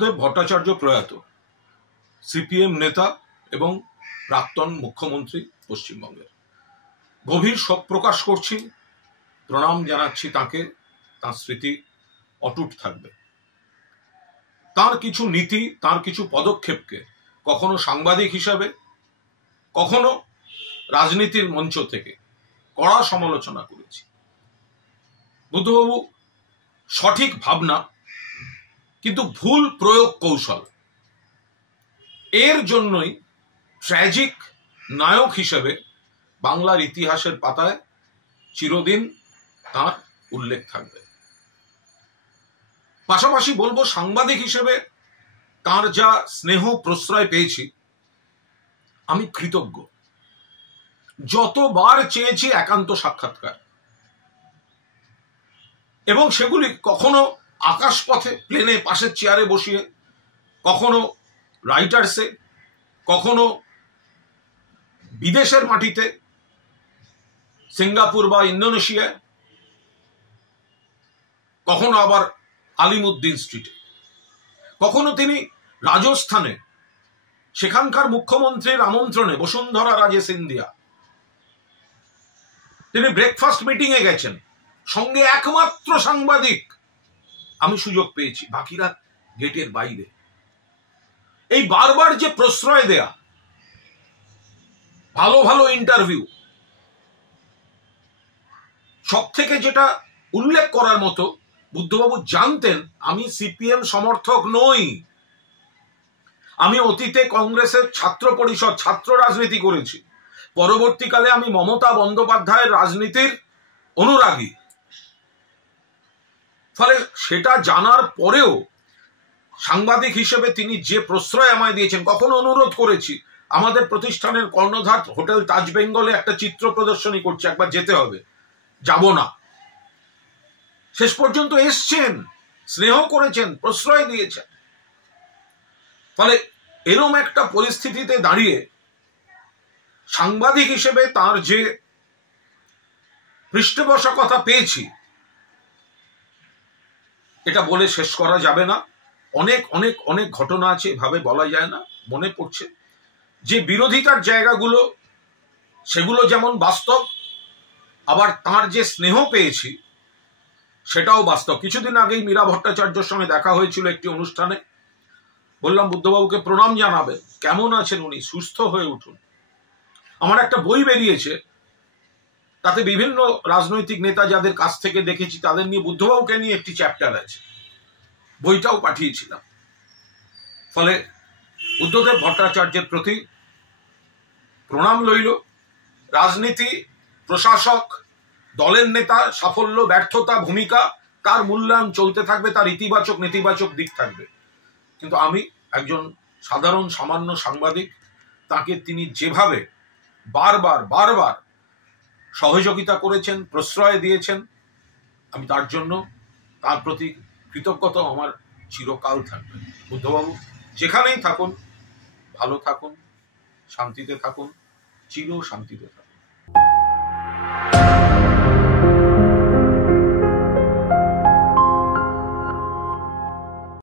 বুদ্ধদেব ভট্টাচার্য প্রয়াত, সিপিএম নেতা এবং প্রাক্তন মুখ্যমন্ত্রী পশ্চিমবঙ্গের। গভীর শোক প্রকাশ করছি, প্রণাম জানাচ্ছি তাকে। তার স্মৃতি অটুট থাকবে। তার কিছু নীতি, তার কিছু পদক্ষেপকে কখনো সাংবাদিক হিসাবে, কখনো রাজনীতির মঞ্চ থেকে কড়া সমালোচনা করেছি। বুদ্ধবাবু সঠিক ভাবনা কিন্তু ভুল প্রয়োগ কৌশল, এর জন্যই ট্র্যাজিক নায়ক হিসেবে বাংলার ইতিহাসের পাতায় চিরদিন তার উল্লেখ থাকবে। পাশাপাশি বলবো, সাংবাদিক হিসেবে তার যা স্নেহ প্রশ্রয় পেয়েছি, আমি কৃতজ্ঞ। যতবার চেয়েছি একান্ত সাক্ষাৎকার, এবং সেগুলি কখনো আকাশপথে প্লেনে পাশের চেয়ারে বসিয়ে, কখনো রাইটার্সে, কখনো বিদেশের মাটিতে, সিঙ্গাপুর বা ইন্দোনেশিয়ায়, কখনো আবার আলিমুদ্দিন স্ট্রিটে, কখনো তিনি রাজস্থানে সেখানকার মুখ্যমন্ত্রীর আমন্ত্রণে বসুন্ধরা রাজে সিন্ধিয়া তিনি ব্রেকফাস্ট মিটিং এ গেছেন, সঙ্গে একমাত্র সাংবাদিক আমি সুযোগ পেয়েছি, বাকিরা গেটের বাইরে। এই বারবার যে প্রশ্রয় দেয়া, ভালো ভালো ইন্টারভিউ, সব থেকে যেটা উল্লেখ করার মতো, বুদ্ধবাবু জানতেন আমি সিপিএম সমর্থক নই। আমি অতীতে কংগ্রেসের ছাত্র পরিষদ, ছাত্র রাজনীতি করেছি। পরবর্তীকালে আমি মমতা বন্দ্যোপাধ্যায়ের রাজনীতির অনুরাগী। ফলে সেটা জানার পরেও সাংবাদিক হিসেবে তিনি যে প্রশ্রয় আমায় দিয়েছেন, কখনো অনুরোধ করেছি, আমাদের প্রতিষ্ঠানের কর্ণধার হোটেল তাজ বেঙ্গলে একটা চিত্র প্রদর্শনী করছে, একবার যেতে হবে, যাব না। শেষ পর্যন্ত এসছেন, স্নেহ করেছেন, প্রশ্রয় দিয়েছেন। ফলে এরম একটা পরিস্থিতিতে দাঁড়িয়ে সাংবাদিক হিসেবে তার যে পৃষ্ঠপোষকতা পেয়েছি, এটা বলে শেষ করা যাবে না। অনেক অনেক অনেক ঘটনা আছে, এভাবে বলা যায় না। মনে পড়ছে যে বিরোধিতার জায়গাগুলো, সেগুলো যেমন বাস্তব, আবার তার যে স্নেহ পেয়েছি সেটাও বাস্তব। কিছুদিন আগেই মীরা ভট্টাচার্যের সঙ্গে দেখা হয়েছিল একটি অনুষ্ঠানে। বললাম, বুদ্ধবাবুকে প্রণাম জানাবেন, কেমন আছেন উনি, সুস্থ হয়ে উঠুন। আমার একটা বই বেরিয়েছে, তাতে বিভিন্ন রাজনৈতিক নেতা যাদের কাছ থেকে দেখেছি তাদের নিয়ে, বুদ্ধবাবুকে নিয়ে একটি চ্যাপ্টার আছে, বইটাও পাঠিয়েছিলাম। ফলে বুদ্ধদেব ভট্টাচার্যের প্রতি প্রণাম রইল। রাজনীতি, প্রশাসক, দলের নেতা, সাফল্য, ব্যর্থতা, ভূমিকা, তার মূল্যায়ন চলতে থাকবে, তার ইতিবাচক নেতিবাচক দিক থাকবে। কিন্তু আমি একজন সাধারণ সামান্য সাংবাদিক, তাকে তিনি যেভাবে বারবার বারবার সহযোগিতা করেছেন, প্রশ্রয় দিয়েছেন, আমি তার জন্য, তার প্রতি কৃতজ্ঞতা আমার চিরকাল থাকবে। বুদ্ধবাবু যেখানেই থাকুন, ভালো থাকুন, শান্তিতে থাকুন, চির শান্তিতে থাকুন।